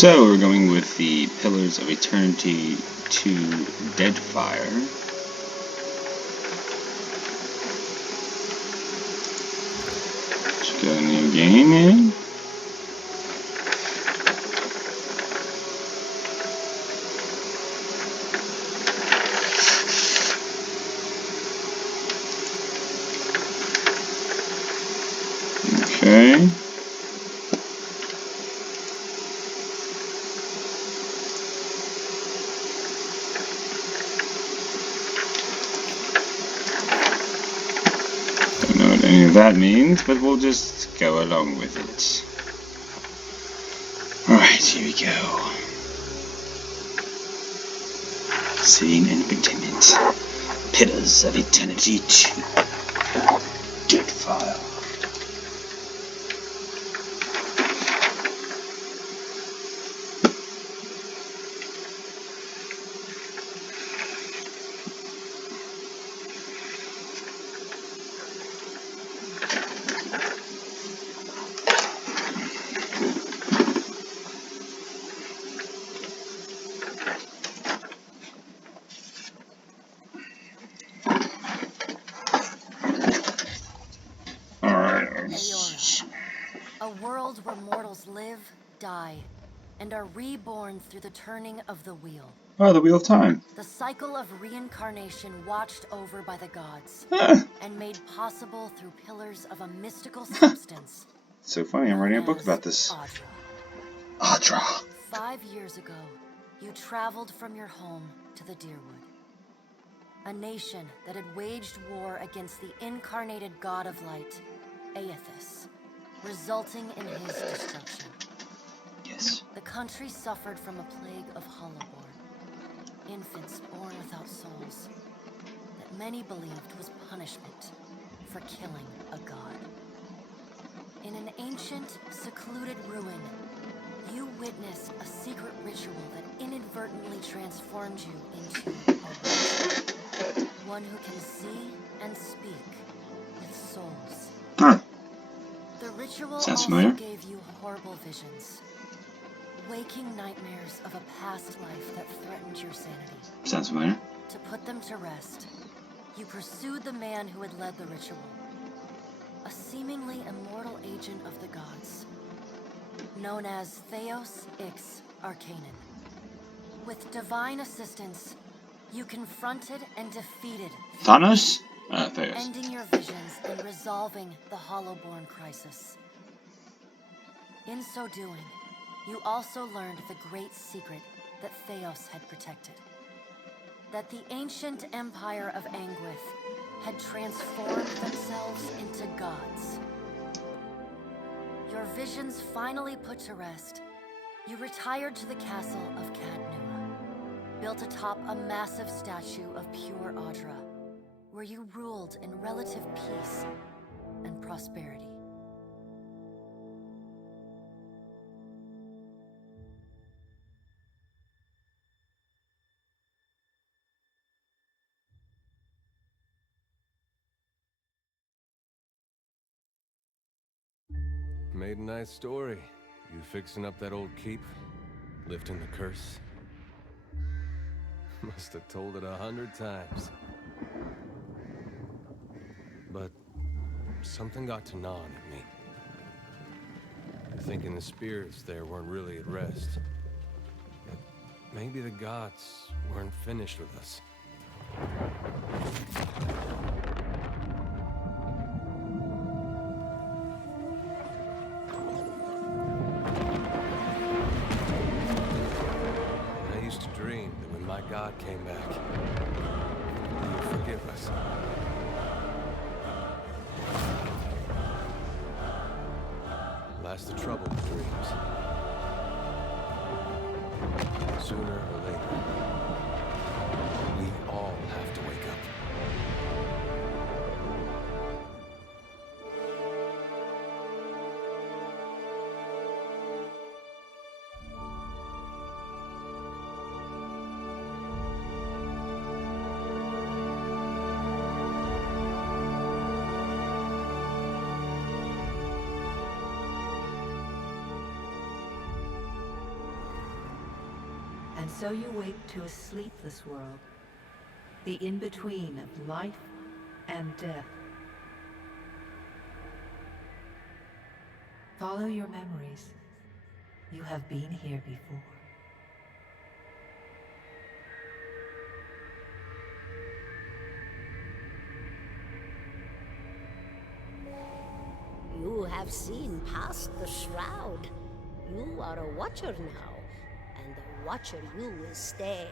So we're going with the Pillars of Eternity 2 Deadfire. Just got a new game in. Okay. Don't know what any of that means, but we'll just go along with it. Alright, here we go. Scene and Entertainment. Pillars of Eternity 2 Deadfire. A world where mortals live, die, and are reborn through the turning of the wheel. Oh, the Wheel of Time. The cycle of reincarnation watched over by the gods and made possible through pillars of a mystical substance. So funny, I'm writing a book about this. Audra. 5 years ago, you traveled from your home to the Deerwood. A nation that had waged war against the incarnated god of light, Aethys, resulting in his destruction. Yes. The country suffered from a plague of hollowborn, infants born without souls, that many believed was punishment for killing a god. In an ancient, secluded ruin, you witnessed a secret ritual that inadvertently transformed you into a witch. One who can see and speak with souls. The ritual Sounds also familiar. gave you horrible visions. Waking nightmares of a past life that threatened your sanity. Sounds familiar. To put them to rest, you pursued the man who had led the ritual. A seemingly immortal agent of the gods, known as Theos Ix Arcanon. With divine assistance, you confronted and defeated Thanos? Theos. ending your visions and resolving the Hollowborn crisis. In so doing, you also learned the great secret that Theos had protected. That the ancient empire of Anguith had transformed themselves into gods. Your visions finally put to rest, you retired to the castle of Cadnua, built atop a massive statue of pure Audra, where you ruled in relative peace and prosperity. Made a nice story. You fixing up that old keep? Lifting the curse? Must have told it 100 times. But something got to gnawing at me. Thinking the spirits there weren't really at rest. That maybe the gods weren't finished with us. I used to dream that when my God came back, he would forgive us. Last the trouble with dreams. Sooner or later, we all have to wake up. And so you wake to a sleepless world, the in-between of life and death. Follow your memories. You have been here before. You have seen past the shroud. You are a watcher now, and a watcher you will stay.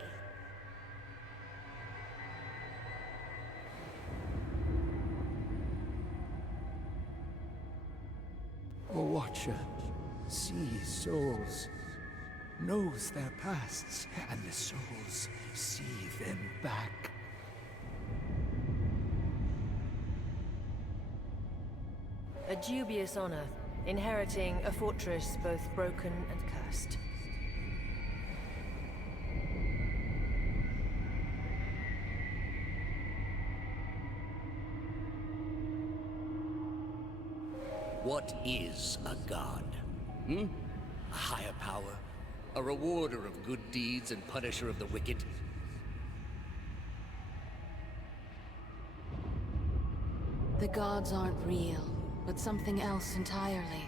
A watcher sees souls, knows their pasts, and the souls see them back. A dubious honor, inheriting a fortress both broken and cursed. What is a god? A higher power? A rewarder of good deeds and punisher of the wicked? The gods aren't real, but something else entirely.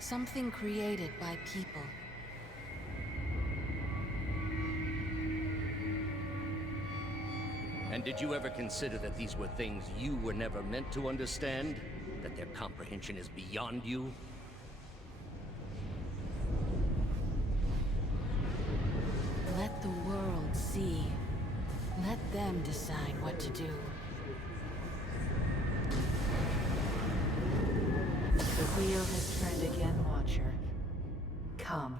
Something created by people. And did you ever consider that these were things you were never meant to understand? That their comprehension is beyond you? Let the world see. Let them decide what to do. The wheel has turned again, Watcher. Come.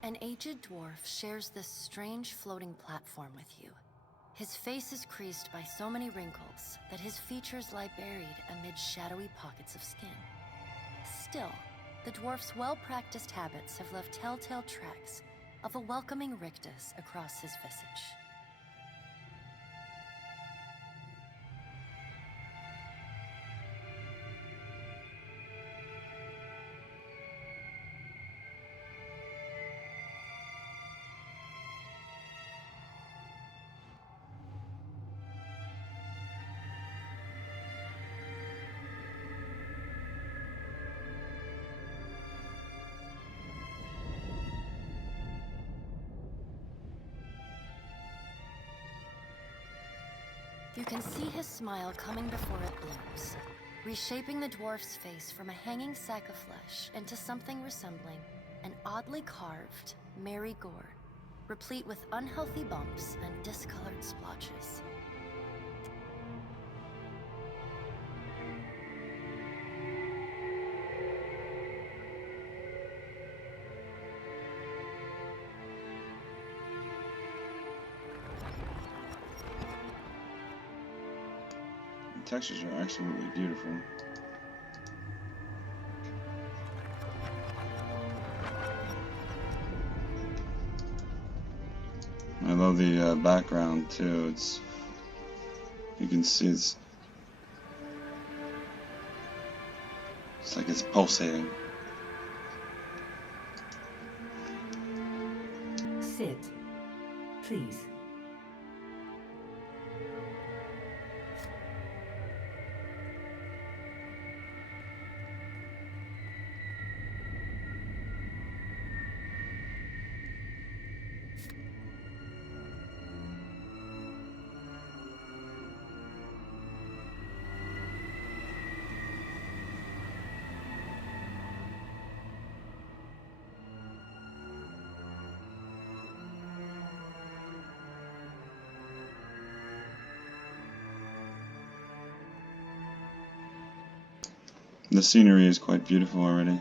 An aged dwarf shares this strange floating platform with you. His face is creased by so many wrinkles that his features lie buried amid shadowy pockets of skin. Still, the dwarf's well-practiced habits have left telltale tracks of a welcoming rictus across his visage. You can see his smile coming before it blooms, reshaping the dwarf's face from a hanging sack of flesh into something resembling an oddly carved, merry gourd, replete with unhealthy bumps and discolored splotches. The textures are absolutely beautiful. I love the background too. You can see it's like it's pulsating. Sit. Please. The scenery is quite beautiful already.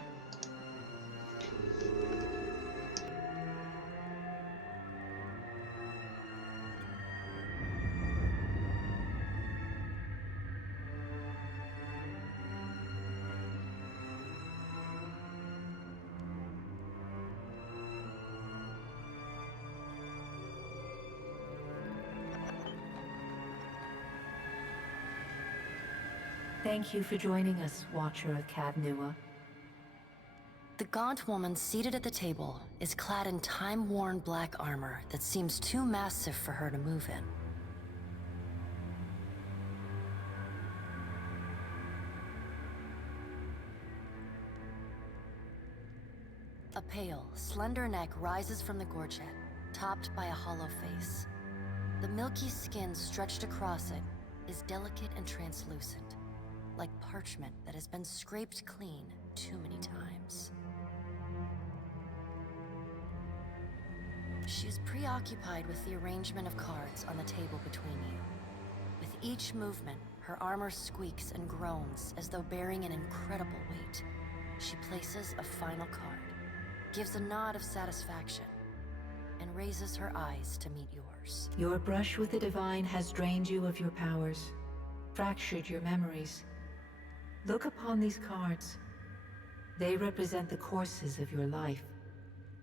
Thank you for joining us, Watcher of Cadnua. The gaunt woman seated at the table is clad in time-worn black armor that seems too massive for her to move in. A pale, slender neck rises from the gorget, topped by a hollow face. The milky skin stretched across it is delicate and translucent, like parchment that has been scraped clean too many times. She is preoccupied with the arrangement of cards on the table between you. With each movement, her armor squeaks and groans as though bearing an incredible weight. She places a final card, gives a nod of satisfaction, and raises her eyes to meet yours. Your brush with the divine has drained you of your powers, fractured your memories. Look upon these cards. They represent the courses of your life.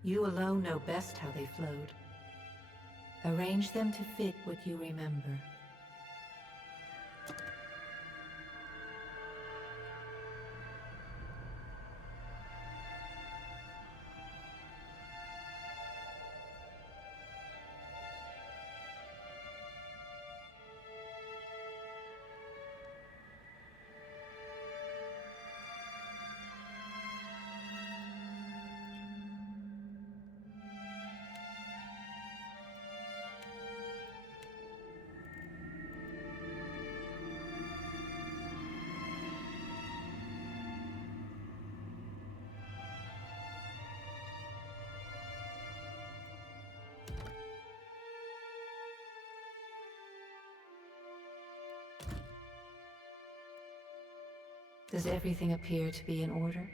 You alone know best how they flowed. Arrange them to fit what you remember. Does everything appear to be in order?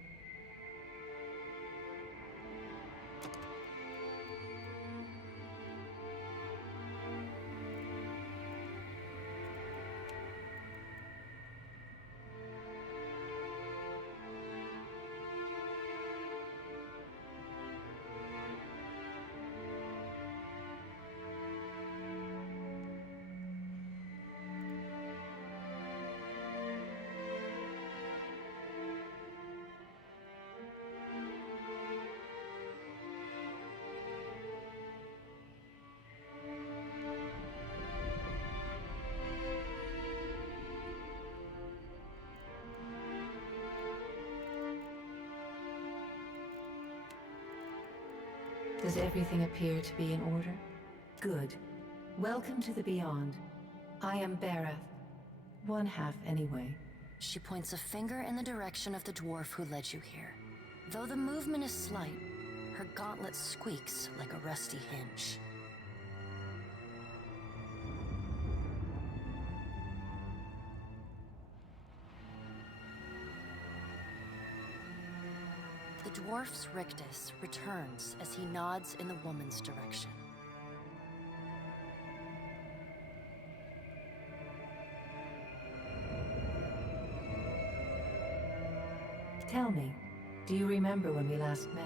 Does everything appear to be in order? Good. Welcome to the Beyond. I am Barath. One half, anyway. She points a finger in the direction of the dwarf who led you here. Though the movement is slight, her gauntlet squeaks like a rusty hinge. The dwarf's rictus returns as he nods in the woman's direction. Tell me, do you remember when we last met?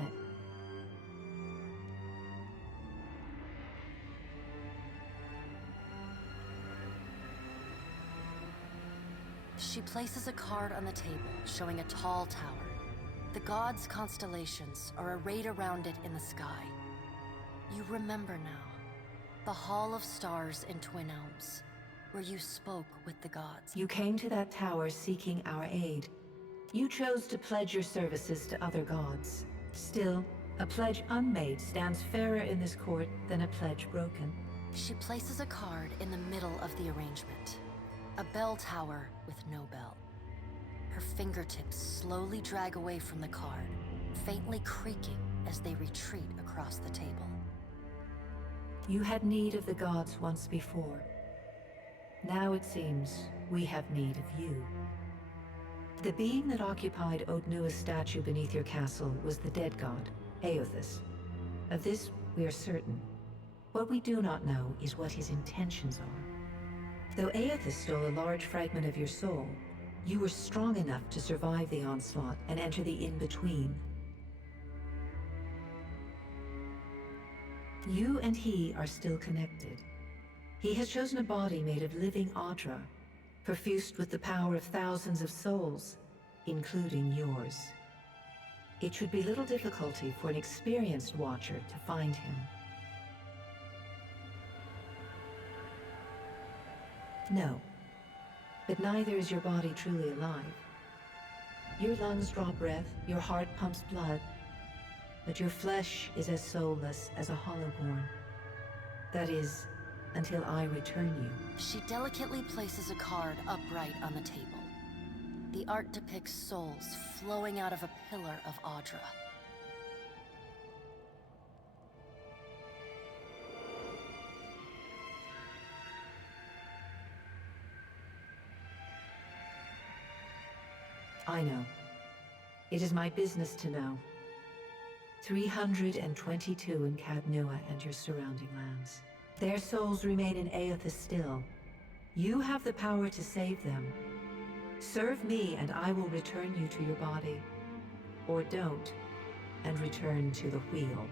She places a card on the table, showing a tall tower. The gods' constellations are arrayed around it in the sky. You remember now. The Hall of Stars in Twin Elms, where you spoke with the gods. You came to that tower seeking our aid. You chose to pledge your services to other gods. Still, a pledge unmade stands fairer in this court than a pledge broken. She places a card in the middle of the arrangement. A bell tower with no bell. Her fingertips slowly drag away from the card, faintly creaking as they retreat across the table. You had need of the gods once before. Now it seems we have need of you. The being that occupied Odnua's statue beneath your castle was the dead god, Aothus. Of this we are certain. What we do not know is what his intentions are. Though Aothus stole a large fragment of your soul, you were strong enough to survive the onslaught and enter the in-between. You and he are still connected. He has chosen a body made of living Audra, perfused with the power of thousands of souls, including yours. It should be little difficulty for an experienced Watcher to find him. No, but neither is your body truly alive. Your lungs draw breath, your heart pumps blood, but your flesh is as soulless as a hollowborn. That is, until I return you. She delicately places a card upright on the table. The art depicts souls flowing out of a pillar of Audra. I know. It is my business to know. 322 in Cadnua and your surrounding lands. Their souls remain in Aethys still. You have the power to save them. Serve me and I will return you to your body. Or don't, and return to the wheel.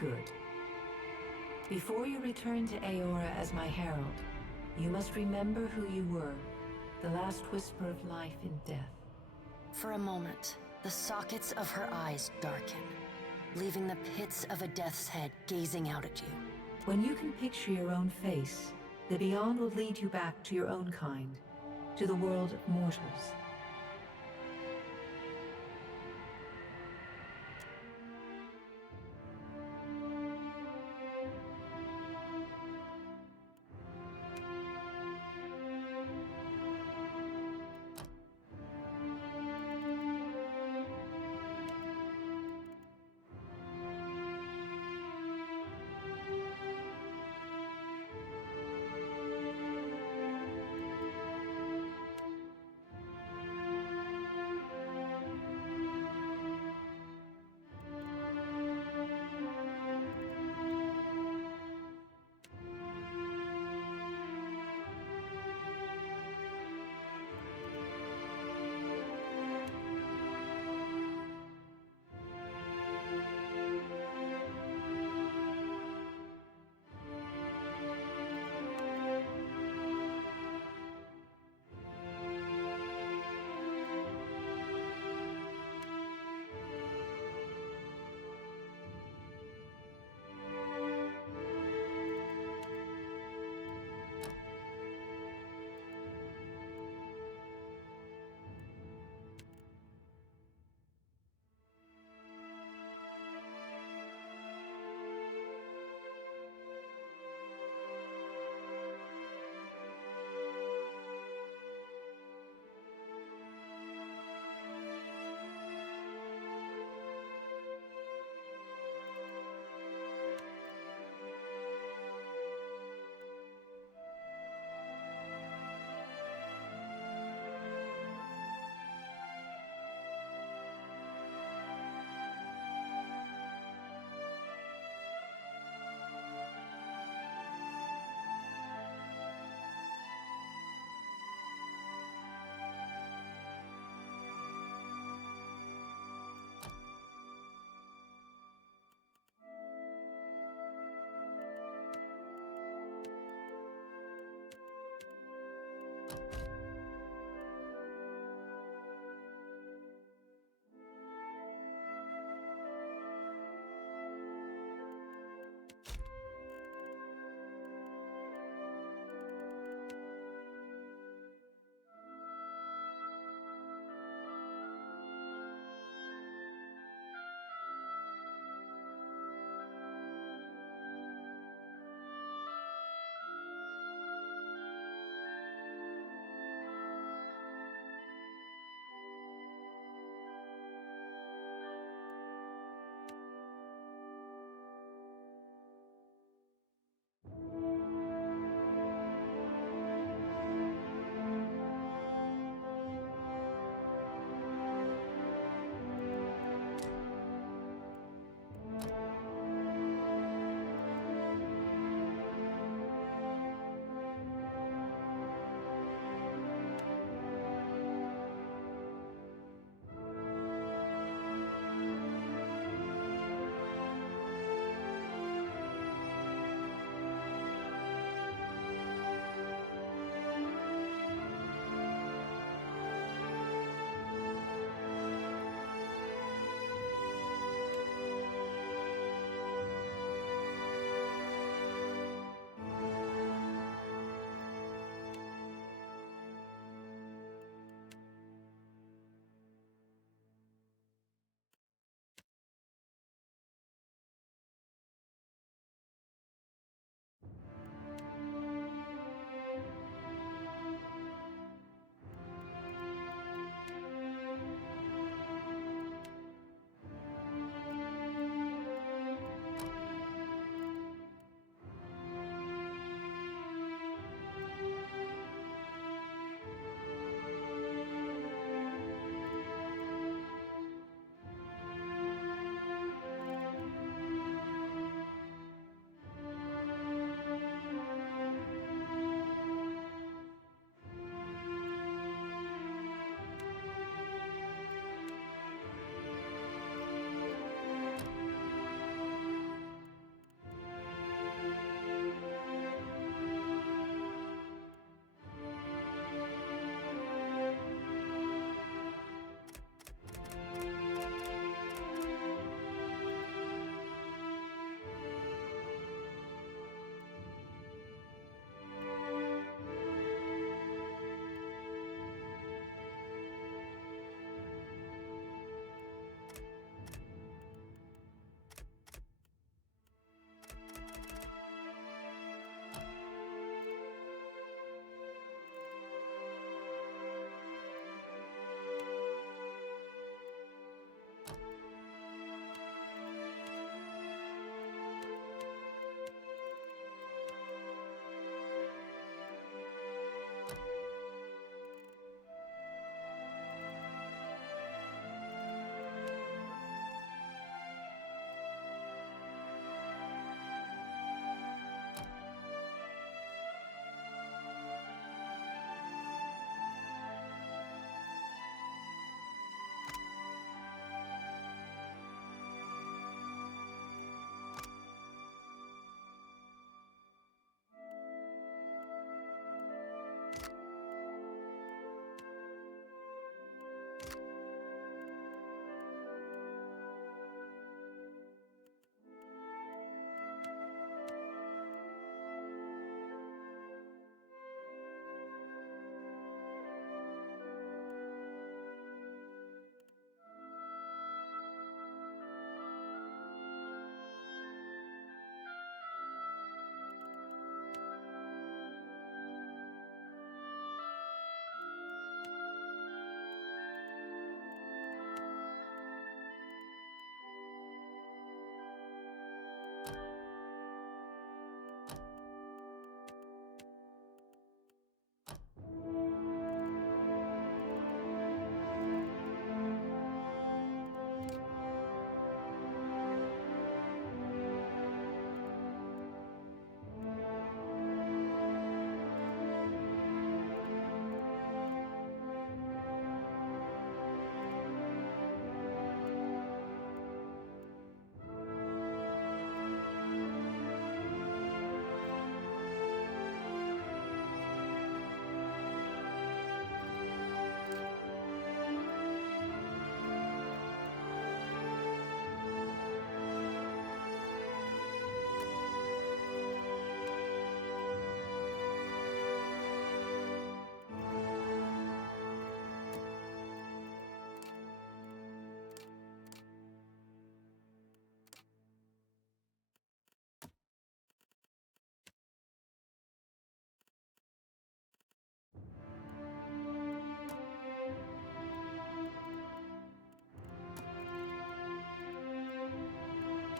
Good. Before you return to Aora as my herald, you must remember who you were, the last whisper of life in death. For a moment, the sockets of her eyes darken, leaving the pits of a death's head gazing out at you. When you can picture your own face, the Beyond will lead you back to your own kind, to the world of mortals.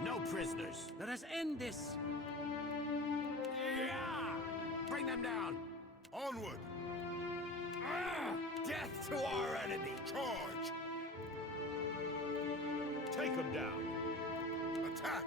No prisoners. Let us end this. Yeah! Bring them down. Onward! Death to our enemy. Charge! Take them down. Attack!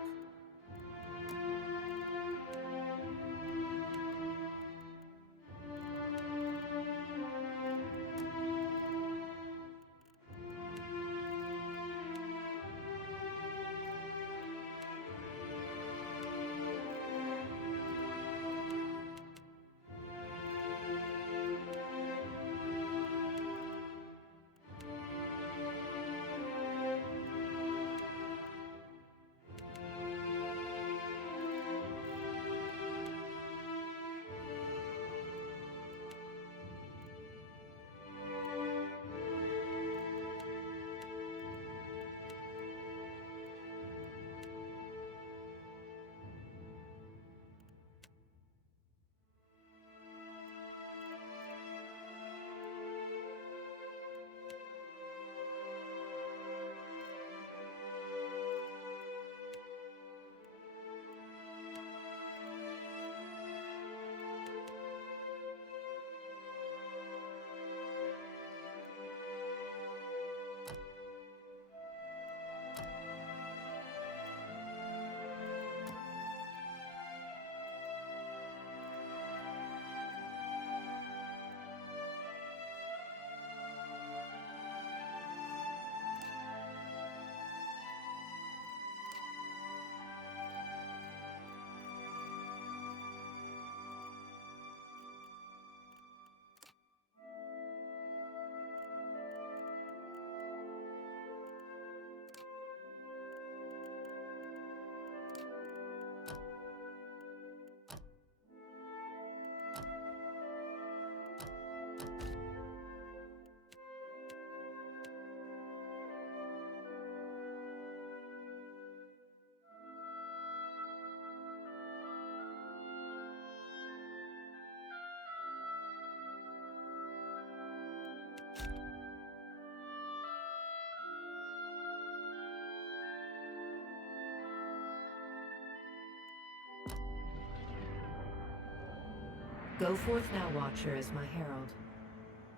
Go forth now, Watcher, as my herald.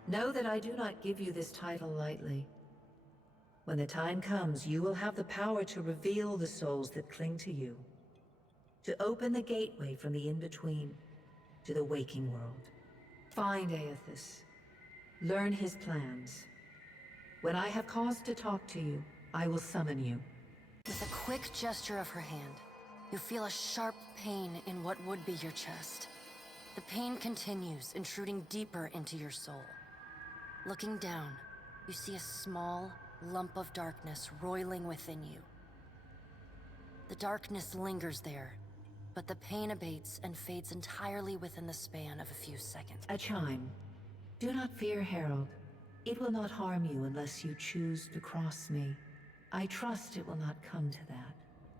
Know that I do not give you this title lightly. When the time comes, you will have the power to reveal the souls that cling to you, to open the gateway from the in-between to the waking world. Find Aethys. Learn his plans. When I have cause to talk to you, I will summon you. With a quick gesture of her hand, you feel a sharp pain in what would be your chest. The pain continues, intruding deeper into your soul. Looking down, you see a small lump of darkness roiling within you. The darkness lingers there, but the pain abates and fades entirely within the span of a few seconds. A chime. Do not fear, Herald. It will not harm you unless you choose to cross me. I trust it will not come to that.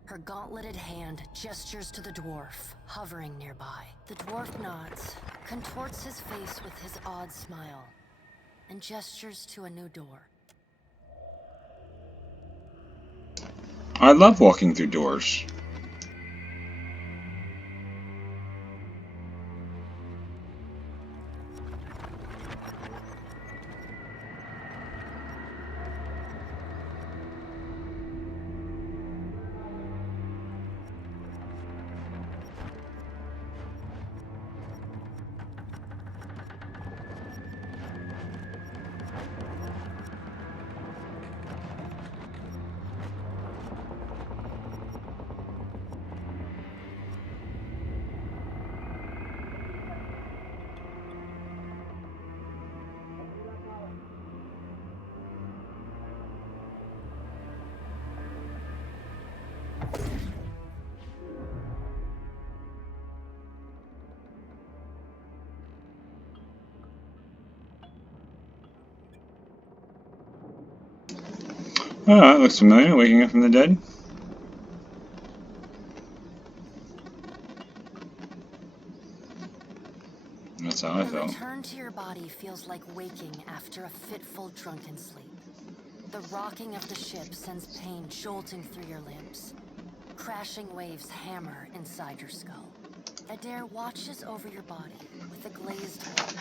Her gauntleted hand gestures to the dwarf, hovering nearby. The dwarf nods, contorts his face with his odd smile, and gestures to a new door. I love walking through doors. Oh, that looks familiar, waking up from the dead. That's how I The felt. return to your body feels like waking after a fitful drunken sleep. The rocking of the ship sends pain jolting through your limbs. Crashing waves hammer inside your skull. Adair watches over your body with a glazed look,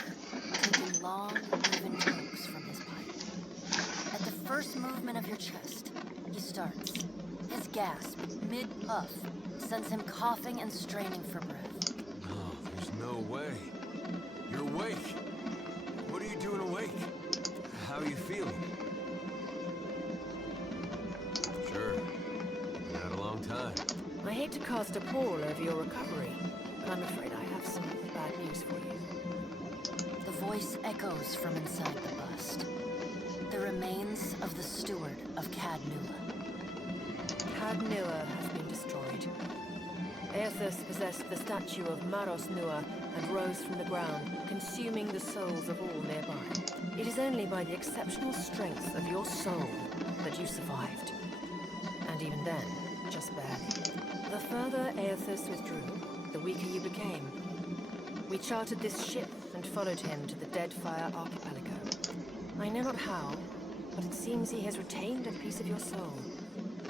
taking long, even tokes from his pipe. At the first movement of your chest, he starts. His gasp, mid-puff, sends him coughing and straining for breath. No, there's no way. You're awake. What are you doing awake? How are you feeling? Sure. Been out a long time. I hate to cast a pall over your recovery, but I'm afraid I have some bad news for you. The voice echoes from inside the bust. The remains of the steward of Cad Nua. Cad Nua has been destroyed. Aethus possessed the statue of Maros Nua and rose from the ground, consuming the souls of all nearby. It is only by the exceptional strength of your soul that you survived. And even then, just barely. The further Aethus withdrew, the weaker you became. We chartered this ship and followed him to the Deadfire Archipelago. I know not how, but it seems he has retained a piece of your soul,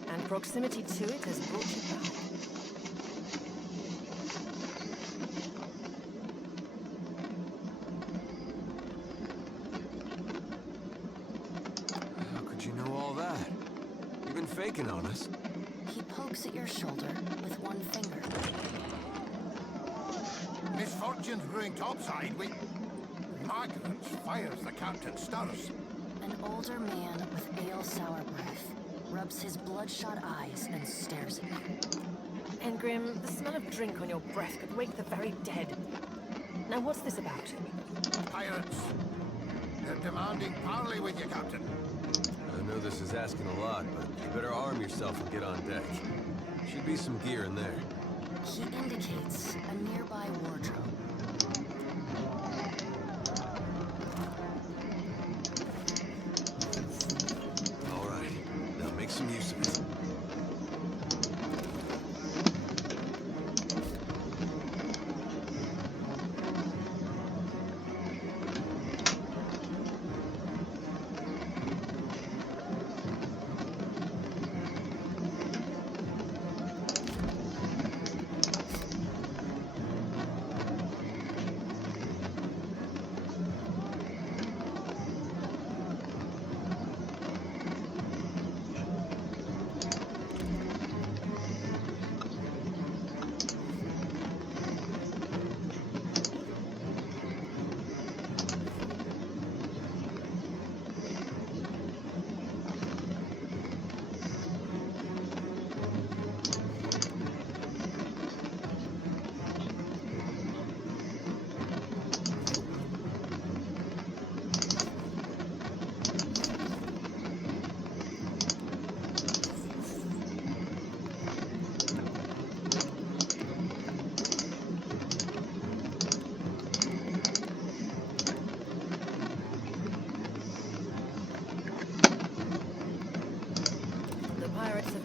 and proximity to it has brought you back. How could you know all that? You've been faking on us. He pokes at your shoulder with one finger. Misfortunes brewing topside. We... Margaret fires the captain stirs. An older man with ale-sour breath rubs his bloodshot eyes and stares at you. Engrim, the smell of drink on your breath could wake the very dead. Now what's this about? Pirates. They're demanding parley with you, Captain. I know this is asking a lot, but you better arm yourself and get on deck. Should be some gear in there. He indicates a nearby wardrobe. All right, now make some use of it.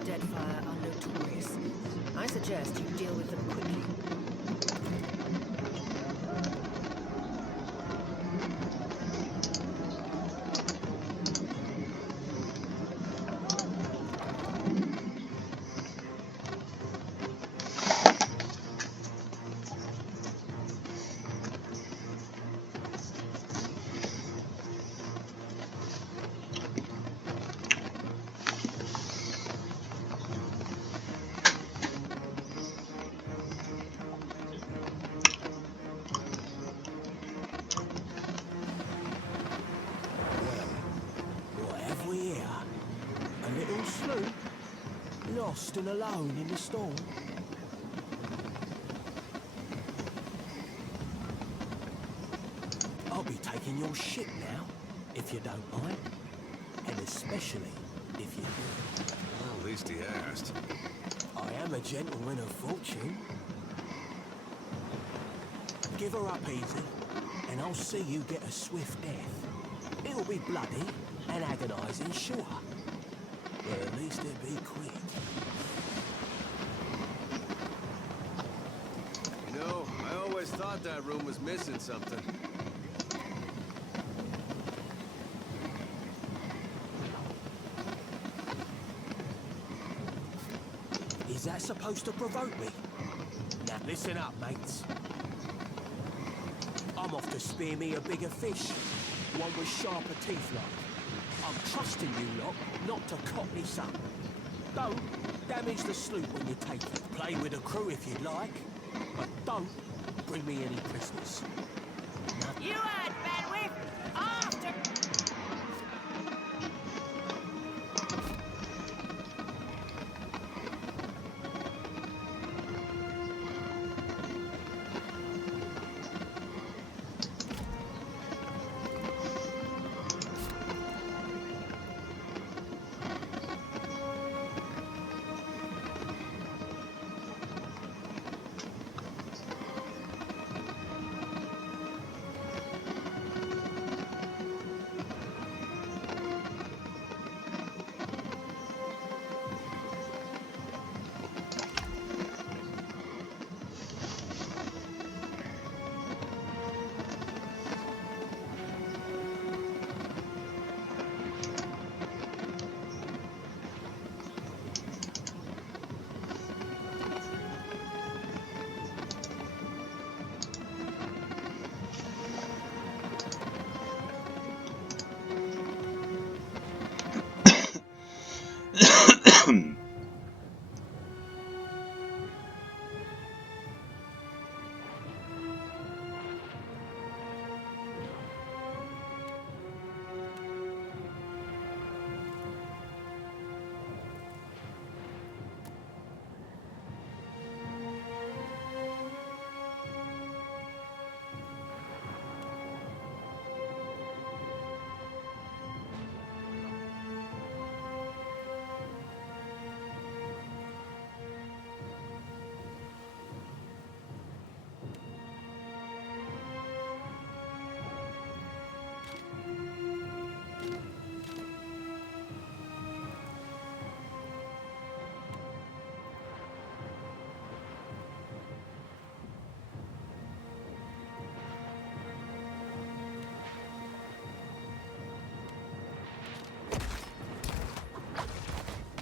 Deadfire are notorious. I suggest you deal with them quickly. Lost and alone in the storm. I'll be taking your ship now, if you don't mind. And especially if you do. Well, at least he asked. I am a gentleman of fortune. Give her up easy, and I'll see you get a swift death. It'll be bloody and agonizing, sure. But at least it'll be quick. You know, I always thought that room was missing something. Is that supposed to provoke me? Now listen up, mates. I'm off to spear me a bigger fish. One with sharper teeth like. I'm trusting you lot not to cop me some. Don't damage the sloop when you take it. Play with the crew if you'd like, but don't bring me any prisoners. You heard, Benwick! After...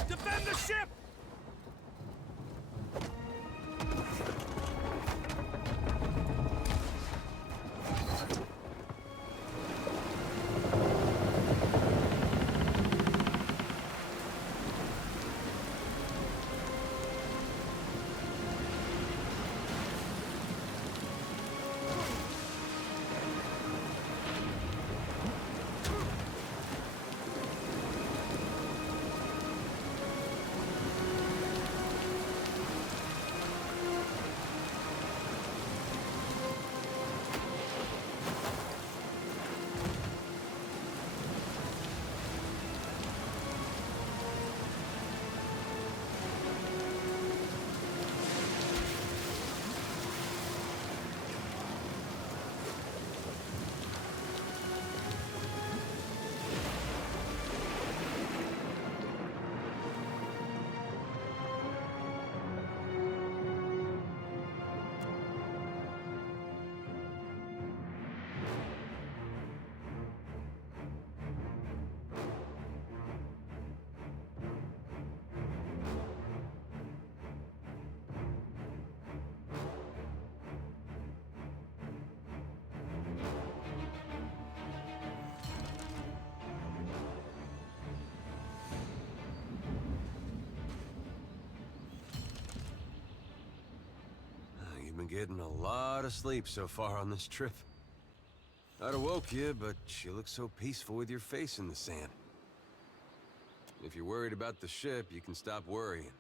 Defend the ship! You've been getting a lot of sleep so far on this trip. I'd have woke you, but you look so peaceful with your face in the sand. If you're worried about the ship, you can stop worrying.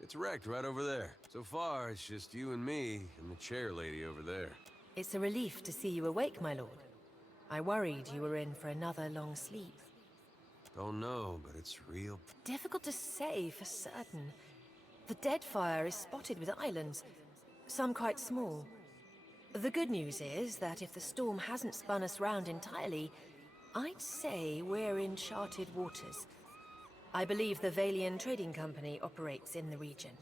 It's wrecked right over there. So far, it's just you and me and the chair lady over there. It's a relief to see you awake, my lord. I worried you were in for another long sleep. Don't know, but it's real. Difficult to say for certain. The Deadfire is spotted with islands, some quite small. The good news is that if the storm hasn't spun us round entirely, I'd say we're in charted waters. I believe the Valian Trading Company operates in the region.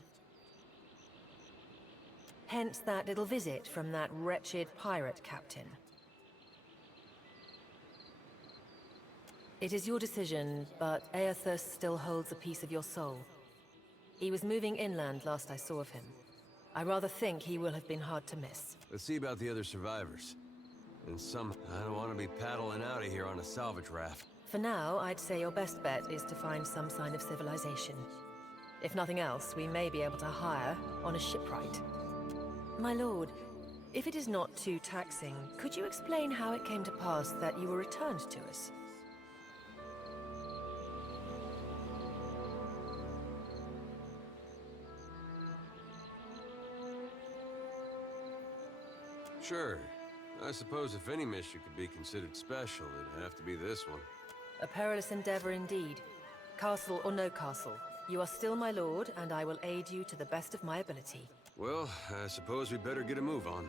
Hence that little visit from that wretched pirate captain. It is your decision, but Aethus still holds a piece of your soul. He was moving inland last I saw of him. I rather think he will have been hard to miss. Let's see about the other survivors. And I don't want to be paddling out of here on a salvage raft. For now, I'd say your best bet is to find some sign of civilization. If nothing else, we may be able to hire on a shipwright. My lord, if it is not too taxing, could you explain how it came to pass that you were returned to us? Sure. I suppose if any mission could be considered special, it'd have to be this one. A perilous endeavor indeed. Castle or no castle, you are still my lord, and I will aid you to the best of my ability. Well, I suppose we better get a move on.